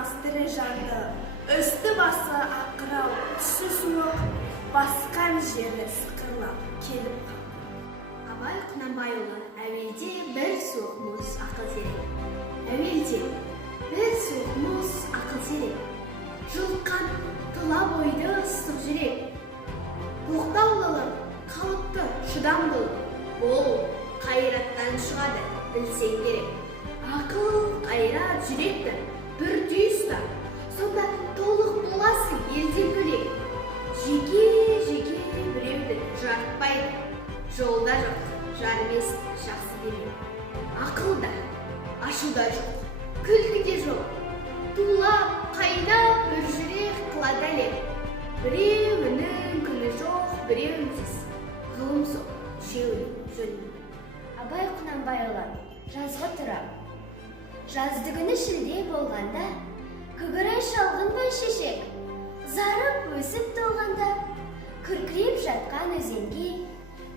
нағыз тірі жанды, үсті басы ақырау, түсі суық, басқан жері сықырлап келіп қалды. Абай Құнанбайұлы әуелде бір суық мұз ақыл зерек. Әуелде бір суық мұз ақыл зерек. Жылқан тұла бойды ыстық жүрек. Тоқтаулылық, қалыпты, шыдамдылық. Ол қайраттан шығады, білсең керек. Ақыл, қайрат, жүректі бір түйісті. Сонда толық боласың елден бөлек. Жеке біреуді жарытпайды. Жолда жоқ, жар емес, жақсы демек. Ақылда, ашуда жоқ, күлкіде жоқ. Тулап, қайнап, бір жүрек қылады әлек. Біреуінің күні жоқ, біреуінсіз. Ғылым сол, үшеуінің жөні. Абай Құнанбайұлы жазғы тұра. Жазды күні шілде болғанда, күгірай шалғын бәйшешек, зарып өсіп толғанда, күркіреп жатқан өзенге,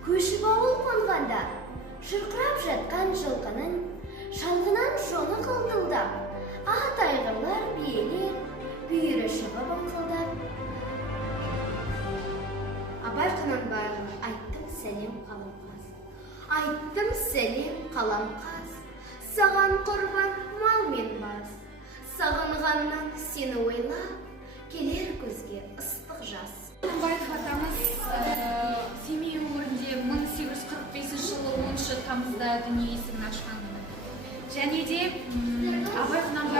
көшіп ауыл қонғанда, шырқырап жатқан жылқының, шалғынан жоны қылтылдап, ат айғырлар биелер, бүйірі шығып ыңқылдап. Абай Құнанбайұлы айттым сәлем қаламқас. Айттым сәлем қаламқас. Саған құрбан мал мен бас. Сағынғаннан сені ойлап, келер көзге ыстық жас. Құнанбаев атамыз Семей өңірінде 1845 жылы 10 тамызда дүние есігін ашқан. Және де Абай Құнанбаев